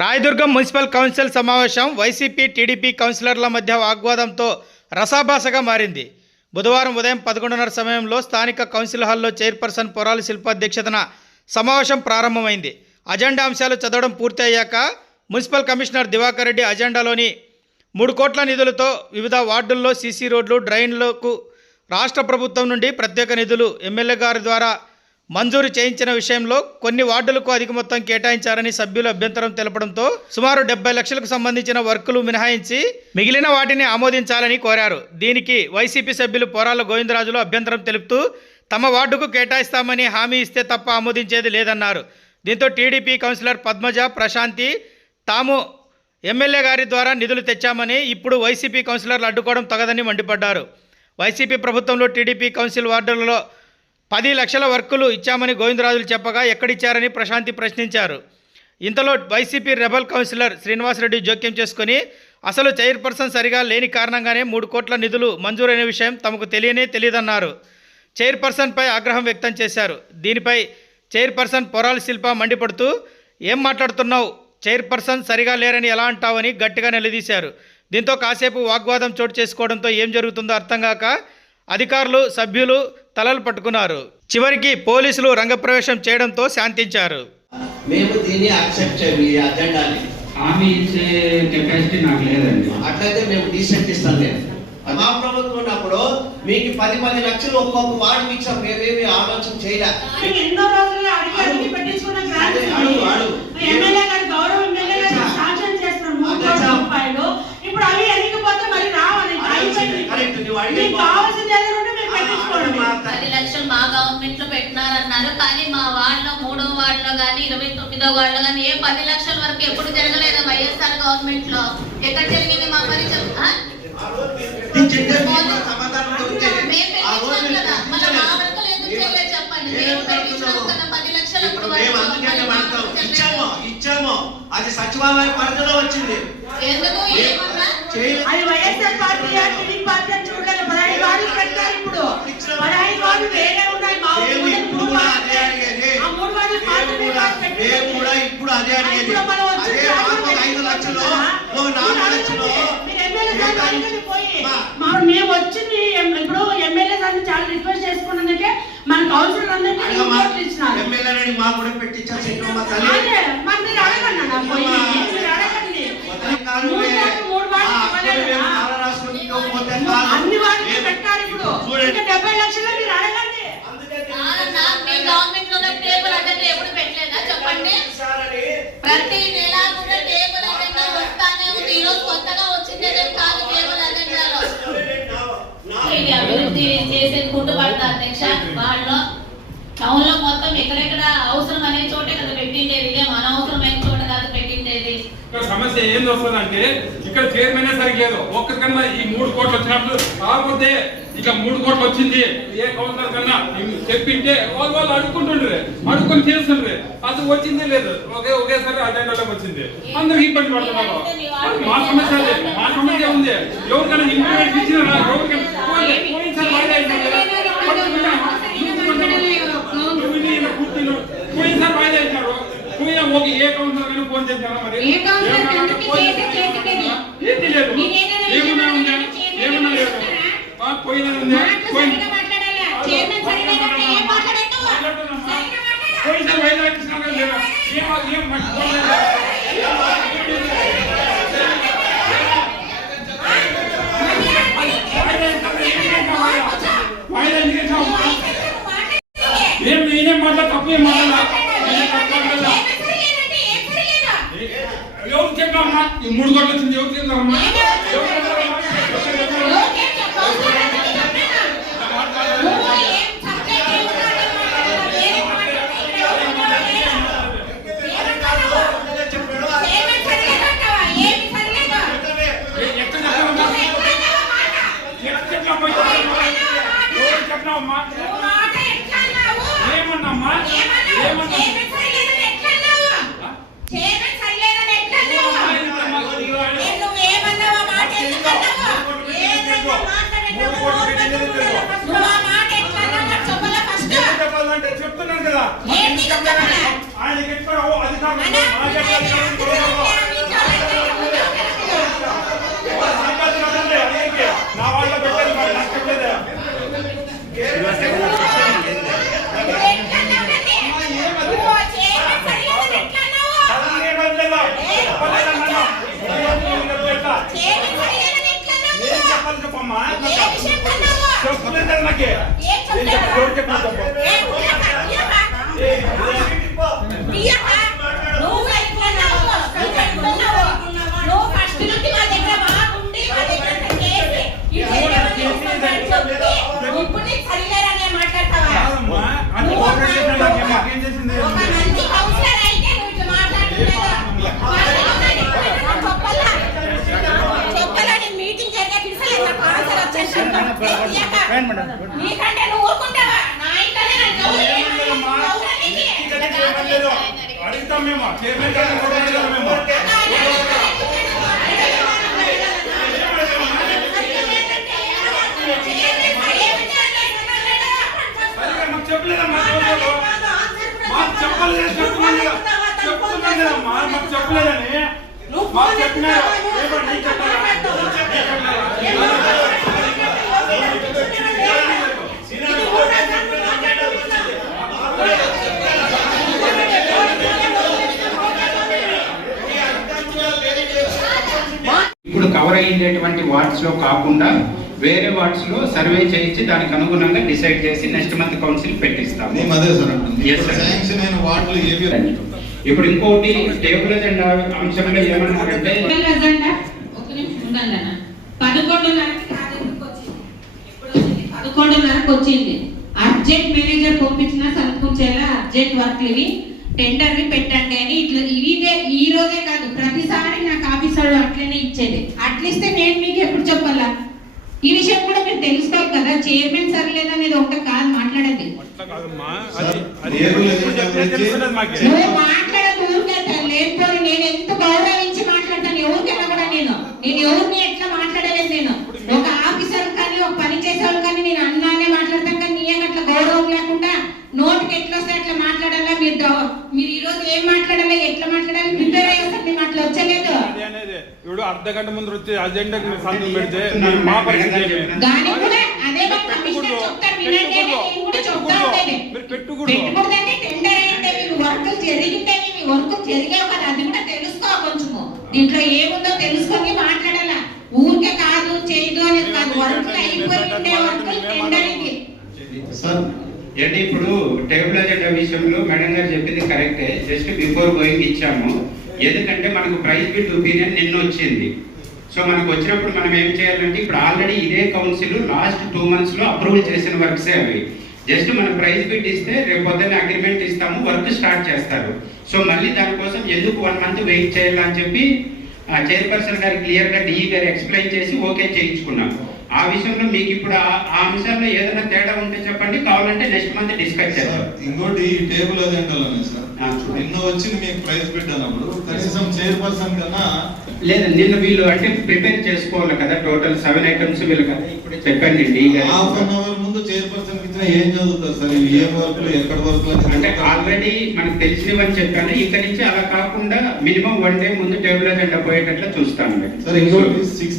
Rayadurgam municipal council సమావేశం YCP TDP కౌన్సిలర్ల మధ్య వాగ్వాదంతో రసాభాసగా మారింది. బుధవారం ఉదయం పదకొండున్నర సమయంలో స్థానిక కౌన్సిల్ హాల్లో చైర్పర్సన్ పొరాలి శిల్ప అధ్యక్షతన సమావేశం ప్రారంభమైంది. అజెండా అంశాలు చదవడం పూర్తి అయ్యాక మున్సిపల్ కమిషనర్ దివాకర్ రెడ్డి అజెండాలోని మూడు కోట్ల నిధులతో వివిధ వార్డుల్లో సీసీ రోడ్లు డ్రైన్లకు రాష్ట్ర ప్రభుత్వం నుండి ప్రత్యేక నిధులు ఎమ్మెల్యే గారి ద్వారా మంజూరు చేయించిన విషయంలో కొన్ని వార్డులకు అధిక మొత్తం కేటాయించారని సభ్యులు అభ్యంతరం తెలపడంతో సుమారు డెబ్బై లక్షలకు సంబంధించిన వర్కులు మినహాయించి మిగిలిన వాటిని ఆమోదించాలని కోరారు. దీనికి వైసీపీ సభ్యులు పోరాల గోవిందరాజులు అభ్యంతరం తెలుపుతూ తమ వార్డుకు కేటాయిస్తామని హామీ ఇస్తే తప్ప ఆమోదించేది లేదన్నారు. దీంతో టీడీపీ కౌన్సిలర్ పద్మజ ప్రశాంతి తాము ఎమ్మెల్యే గారి ద్వారా నిధులు తెచ్చామని ఇప్పుడు వైసీపీ కౌన్సిలర్లు అడ్డుకోవడం తగదని మండిపడ్డారు. వైసీపీ ప్రభుత్వంలో టీడీపీ కౌన్సిల్ వార్డులలో పది లక్షల వర్కులు ఇచ్చామని గోవిందరాజులు చెప్పగా ఎక్కడిచ్చారని ప్రశాంతి ప్రశ్నించారు. ఇంతలో వైసీపీ రెబల్ కౌన్సిలర్ శ్రీనివాసరెడ్డి జోక్యం చేసుకుని అసలు చైర్పర్సన్ సరిగా లేని కారణంగానే మూడు కోట్ల నిధులు మంజూరైన విషయం తమకు తెలియనే తెలియదన్నారు. చైర్పర్సన్పై ఆగ్రహం వ్యక్తం చేశారు. దీనిపై చైర్పర్సన్ పొరాల శిల్ప మండిపడుతూ ఏం మాట్లాడుతున్నావు? చైర్పర్సన్ సరిగా లేరని ఎలా అంటావని గట్టిగా నిలదీశారు. దీంతో కాసేపు వాగ్వాదం చోటు చేసుకోవడంతో ఏం జరుగుతుందో అర్థం కాక అధికారులు సభ్యులు తలలు పట్టుకున్నారు. చివరికి పోలీసులు రంగప్రవేశం చేయడంతో శాంతించారు. మేము దీన్ని యాక్సెప్ట్ చేయము ఈ అజెండాని. హామీ ఇచ్చే కెపాసిటీ నాకు లేదండి. అట్లయితే మేము డీసెంట్ ఇస్తాం నేను మా ప్రభుత్వం ఉన్నప్పుడు మీకు పది పది లక్షలు ఒక్కొక్క వాడికి ఇచ్చాం మేమేమి ఆలోచన చేయలే. కానీ ఎన్నో రోజులు అడిగి అడిగి పెట్టించుకున్న గ్రాంట్స్ అదే, అడుగు, అడుగు. ఎమ్మెల్యే గారు గౌరవ ఎమ్మెల్యే గారు అచ్చా. శాంక్షన్ చేస్తున్నారు మూడు అచ్చా. కోట్ల రూపాయలు ఇప్పుడు అవి ఎన్నికపోతే మరి రావాలి ఇంకా అయిపోయింది. కరెక్ట్ నువ్వు అడిగే మీకు కావాల్సింది ఏదైనా ఉంటే మేము పెట్టించుకోండి పది లక్షలు మా గవర్నమెంట్లో పెట్టినారన్నారు కానీ మా వార్డులో మూడో వార్డులో గానీ ఇరవై తొమ్మిదో వార్డులో గానీ ఏ పది లక్షల వరకు ఎప్పుడు జరగలేదు వైఎస్ఆర్ గవర్నమెంట్లో ఎక్కడ జరిగింది మా మరి చెప్ ఆ? సమాధానం దొరికింది. మేము ఆ రోజు పెట్టించాం కదా. మన మా మేము వరకు ఎందుకు మేము- చేయలేదు చెప్పండి. మేము మేము పెట్టించాం పెడుతున్నాము. కదా పది లక్షలు అప్పుడు ఇప్పుడు మేము వరకు. అందుకే మరి మేము మా అంటాం వరకు ఇచ్చాము? చేయలేదు. ఇచ్చాము? అది సచివాలయ పరిధిలో వచ్చింది. ఎందుకు. అది వైఎస్ఆర్ పార్టీ పార్టీ చూడలేదు పెట్టారు ఇప్పుడు వేరే ఉన్నాయి మా ఇప్పుడు కూడా అదే అడిగేది ఆ మూడు వార్డులు మేము మాత్రమే కూడా కాదు పెట్టింది. మేము కూడా ఇప్పుడు అదే అడిగేది ఇప్పుడు మనం వచ్చి అదే రాజు మాకు ఐదు లక్షలు నువ్వు మీరు నాలుగు అడగండి. లక్షలు మీరు ఎమ్మెల్యే పోయి. మా- మా- మేము వచ్చింది ఎం- ఇప్పుడు ఎమ్మెల్యే గారిని చాలా రిక్వెస్ట్ చేసుకున్నందుకే మన కౌన్సిలర్ అందరికీ. కోట్లు ఇచ్చినారు ఎమ్మెల్యేలని మాకు కూడా పెట్టించాల్సి మా తల్లి అదే మరి మీరు అడగండి అన్న పోయి అడగండి మొదటి కాదు మూడు వే. వాటికి మూడు వాటికి ఆ, ఇవ్వలేదు అప్పుడు మేము కదా. చాలా రాసుకుని పోతే కాదు. అన్ని వాటికి మేము- పెట్టారు ఇప్పుడు చూడండి. ఇంకా డెబ్బై లక్షలు మీరు అడగండి కాదన్నా, మీ గవర్నమెంట్లో టేబుల్ అజెండా ఎప్పుడు పెట్టలేదా చెప్పండి. ప్రతి నెల కూడా టేబుల్ అజెండా వస్తానే ఉంది. ఈ రోజు కొత్తగా వచ్చిందేదే కాదు టేబుల్ అజెండాలో. ఇది అభివృద్ధి చేసే కుంటుపడతా అధ్యక్ష వాళ్ళు టౌన్లో మొత్తం ఎక్కడెక్కడ అవసరం అనే చోటే కదా పెట్టిండేది. ఇదే మన అవసరమైన చోట కాదు పెట్టిండేది. ఇక్కడ సమస్య ఏం వస్తుందంటే ఇక్కడ చైర్మన్ సరిగ్గా లేదు. ఒక్కరికన్నా ఈ మూడు కోట్లు వచ్చినప్పుడు కాకపోతే ఇక మూడు కోట్లు వచ్చింది. ఏ కౌన్సిలర్ కన్నా? చెప్పింటే వాళ్ళు వాళ్ళు అడుక్కుంటుండ్రే అడుక్కొని చేస్తుండ్రే. అది వచ్చిందే లేదు. ఒకే ఒకేసారి అజెండాలోకి వచ్చింది. అందరూ ఇబ్బంది పడుతున్నారు మా సమస్య మా సమస్య ఉంది. ఎవరికైనా ఇంప్లిమెంట్ ఇచ్చినారా? ఎవరికైనా పోయినసారి వాయిదా పోయినా ఒక ఏ కౌన్సిలర్ కన్నా ఫోన్ చేశారా మరి? ఏ కౌన్సిలర్ ఏమన్నా ఎందుకు ఆ, పోయినా ఉందా మాటలు పోయిన- సరిగ్గా మాట్లాడాలా? చైర్మన్ సరిగ్గా లేకపోతే ఏం మాట్లాడట్టు? మాట్లాడుతున్నామ్మా. సరిగ్గా మాట్లాడు. పోయినసారి వాయిదా వేసినాం కదా లేదా? ఏం ఏం మాకు ఫోన్ చేశారా? వాయిదా వేసినాం, ఏం చేశాం వాయిదా? వాయిదా ఎందుకు వేసాం? ఏం నేనేం మాట్లా తప్పు ఏం మాట్లాడాలా నేనేం తప్పు మాట్లాడాలా చైర్మన్ సరిగ్గా లేదంటే ఏం సరిగ్గా లేదు? ఎవరు చెప్పామా ఈ మూడు కోట్లు వచ్చింది ఎవరు చెప్పామా చెప్తున్నాను కదా ఆయన అధికారం చెప్పలేదా నాకే? ఏం చెప్పాలి? ఎవరు చెప్పినా చెప్పు. కాదమ్మా, అది ఓపెన్ చేసిన నాకు ఏం- నాకేం చేసింది? ఒక మంచి కౌన్సిలర్ అయితే నువ్వు ఇట్లా మాట్లాడలేదు చెప్పాలని మీటింగ్ జరిగే పిలిచలేదు నాకు ఆన్సర్ వచ్చేసి నీకంటే నువ్వు ఊరుకుంటావా? నా ఇంట్లోనే. అడుగుతాం మేము. చైర్మన్ గారిని కూడా అడుగుతాం. మేము సరిగా మాకు చెప్పలేదమ్మా రోజులు. మాకు చెప్పలేదు? చెప్తున్నాను కదా. చెప్తున్నాను కదమ్మా మాకు చెప్పలేదని. మాకు చెప్పినారు. ఏమో నీకు చెప్పాలా? ఇప్పుడు కవర్ అయ్యేటటువంటి వార్డ్స్లో కాకుండా వేరే వార్డ్స్లో సర్వే చేయించి దానికి అనుగుణంగా డిసైడ్ చేసి నెక్స్ట్ మంత్ కౌన్సిల్ ఏవి ఇప్పుడు ఇంకోటి టేబుల్ అండ్ అంశంలో ఏమన్నారంటే ఎజెండా పదకొండున్నరకి వచ్చింది? అర్జెంట్ మేనేజర్ పంపించిన సంతకం చేయాలి? అర్జెంట్ వర్క్ ఇవి. టెండర్ని పెట్టండి అని ఇట్లా ఇదే ఈ రోజే కాదు ప్రతిసారి ఆఫీసర్ అట్లనే ఇచ్చేది. అట్లిస్తే నేను మీకు ఎప్పుడు చెప్పాలా? ఈ విషయం కూడా మీరు తెలుసుకోవాలి కదా చైర్మన్ సరిలేదనేది ఒకటి కాదు మాట్లాడేది. నువ్వు మాట్లాడదు ఊరికే లేకపోతే నేను ఎంత గౌరవించి మాట్లాడతాను? ఎవరికైనా కూడా నేను నేను ఎవరిని ఎట్లా మాట్లాడలేదు నేను? ఒక ఆఫీసర్ కానీ ఒక పని చేసేవాళ్ళు కానీ నేను అన్నానే మాట్లాడతాను కానీ నీ అట్లా గౌరవం లేకుండా నోటికి ఎట్లా వస్తే అట్లా మాట్లాడాలా మీరు ద- మీరు ఈ రోజు ఏం మాట్లాడాలా ఎట్లా మాట్లాడాలి ప్రిపేర్ అయ్యేసరికి మేము అట్లా వచ్చలేదు అదే అనేది ఇప్పుడు అర్ధ గంట ముందు వచ్చి అజెండాకి మీరు సంతకం పెడితే మా పరిస్థితి మీరు పెట్టుకూడదు. దీంట్లో ఏముందో తెలుసుకొని మాట్లాడాలా? ఊరికే కాదు చేయదు అనేది కాదు వర్క్ అయిపోయి ఉండే వర్క్ టెండరింగ్ సార్ ఏంటి ఇప్పుడు టేబుల్ అజెండా విషయంలో మేడం గారు చెప్పింది కరెక్టే. జస్ట్ బిఫోర్ గోయింగ్ ఇచ్చాము. ఎందుకంటే మనకు ప్రైజ్ బిట్ ఒపీనియన్ నిన్న వచ్చింది. సో మనకు వచ్చినప్పుడు మనం ఏం చేయాలంటే ఇప్పుడు ఆల్రెడీ ఇదే కౌన్సిల్ లాస్ట్ టూ మంత్స్లో అప్రూవల్ చేసిన వర్క్సే అవి. జస్ట్ మనం ప్రైజ్ బిట్ ఇస్తే రేపు పొద్దున్న అగ్రిమెంట్ ఇస్తాము వర్క్ స్టార్ట్ చేస్తారు. సో మళ్ళీ దానికోసం ఎందుకు వన్ మంత్ వెయిట్ చేయాలని చెప్పి చైర్పర్సన్ గారు క్లియర్గా డిఈ గారు ఎక్స్ప్లెయిన్ చేసి ఓకే చేయించుకున్నాం. ఆ విషయంలో మీకు ఇప్పుడు ఆ- అంశాల్లో ఏదైనా తేడా ఉంటే చెప్పండి. కావాలంటే నెక్స్ట్ మంత్ డిస్కస్ చేద్దాం. ఇంకోటి టేబుల్ అజెండాలోనే సార్. నిన్న వచ్చింది మీకు ప్రైజ్ పెట్టినప్పుడు కనీసం చైర్పర్సన్ కన్నా లేదు నిన్న వీళ్ళు అంటే ప్రిపేర్ చేసుకోవాలి కదా టోటల్ సెవెన్ ఐటమ్స్ వీళ్ళు కదా ఇప్పుడే చెప్పండి హాఫ్ అన్ అవర్ ముందు చైర్పర్సన్ ఇచ్చిన ఏం చదువుతారు సార్? ఏం వర్క్లు ఎక్కడ వర్క్లు అని అంటే? ఆల్రెడీ మనకు తెలిసినవని చెప్పాను. ఇక్కడి నుంచి అలా కాకుండా మినిమం వన్ డే ముందు టేబుల్ అజెండా పోయేటట్లు చూస్తాను. సార్ ఇంకోటి six